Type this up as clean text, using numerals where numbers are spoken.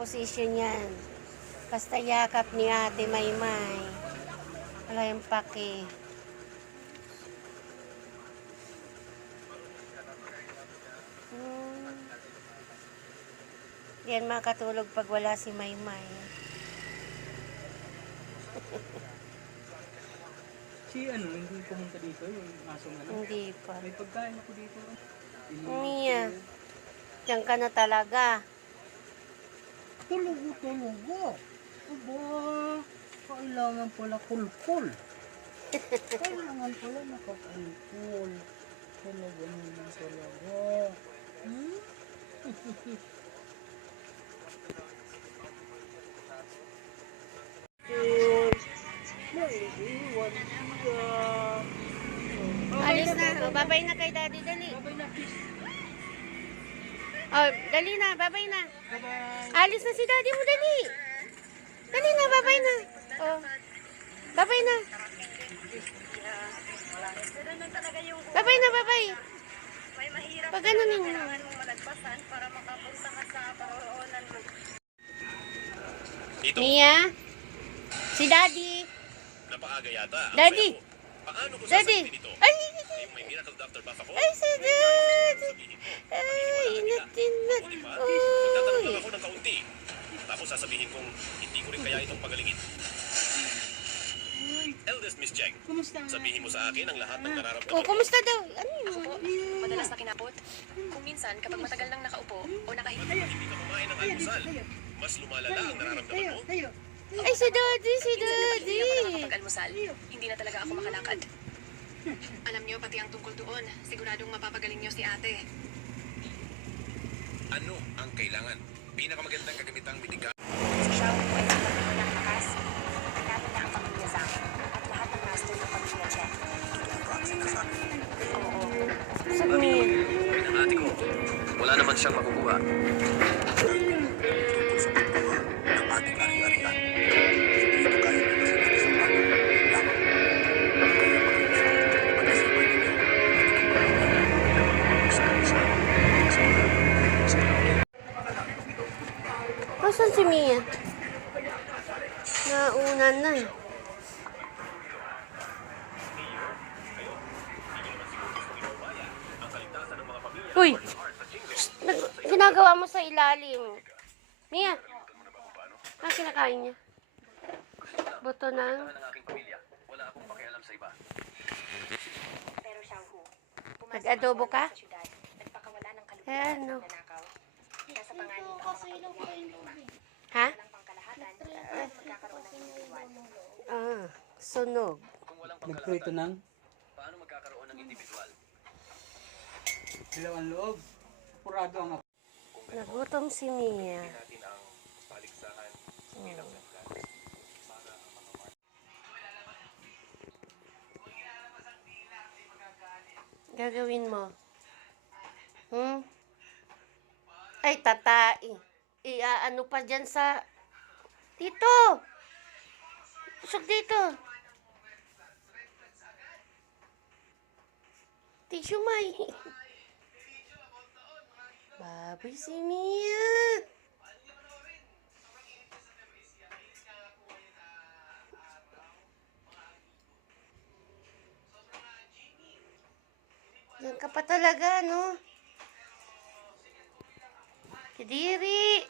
position yan. Basta yakap ni Ate Maymay. Wala yung pake. Yan makatulog pag wala si Maymay. Si hindi pumunta dito yung asong Hindi pa. May pagkain ako dito. Mia, diyan ka na talaga. Tulugo. Aba, kailangan pala kulkul. Kailangan pala nakakulkul. Talaga naman talaga. Alis na. O, babay na kay Daddy. Dali. Babay na, please. Oh, dali na. Babay na. Bye-bye. Alis na si Daddy mo. Dali. Dali na. Babay na. Oh. Babay na. Babay na. Babay. Pag ano ninyo. Mia? Si Daddy. Napaaga yata. Daddy. Paano ko Daddy. sasabihin ito? Ay, May miracle doctor ba ako? ay, si Daddy. Ay, inat. Magtatanong lang Uy. ako ng kaunti. Tapos sasabihin kong hindi ko rin kaya itong pagalingin. Eldest Miss Jeng, Kumusta? sabihin mo sa akin ang lahat ng Oh, nararamdaman. kumusta daw? Ano yun? Madalas na kinapot. Kung minsan, kapag matagal nang nakaupo o nakahiga, Hindi ka kumain ng almusal. Mas lumalala ang nararamdaman mo. Ay, si Daddy. pag-almusal, hindi na talaga ako makalakad. Alam niyo, pati ang tungkol doon, siguradong mapapagaling niyo si ate. Ano ang kailangan? Pinakamagandang kagamitang medika. Si Xiao ay nagpapagaling ng lakas. Nanalo na ang pamilya Zhang at lahat ng master ng pamilya Chen. Oo. Sabi niya. Pinangati ko. Wala naman siyang makukuha. Nasaan si Mia? Nauna na. Uy! Ginagawa mo sa ilalim. Mia! Ah, kinakain niya. Buto ng... Ng aking pamilya. Wala akong pakialam sa iba. Pero Xiaohu, pumasok Nag-adobo ka? sa syudad, nagpakawala ng kalukuhan Eh, at ano? nanakaw. Nasa panganib ang mga pamilya ng luma. Ha? Walang pangkalahatan, paano magkakaroon ng individual? Ah, sunog. Kung walang Nagprito ng paano magkakaroon ng individual? dalawang loob. Purado ang ako. Nagutom si Mia. Natin ang paligsahan bilang langgam. Gagawin mo? Ay, tatai. Ano pa dyan sa... Dito! Usog dito. Tissue, May. Baboy si Mia. Yan ka pa talaga, no? Kidiri.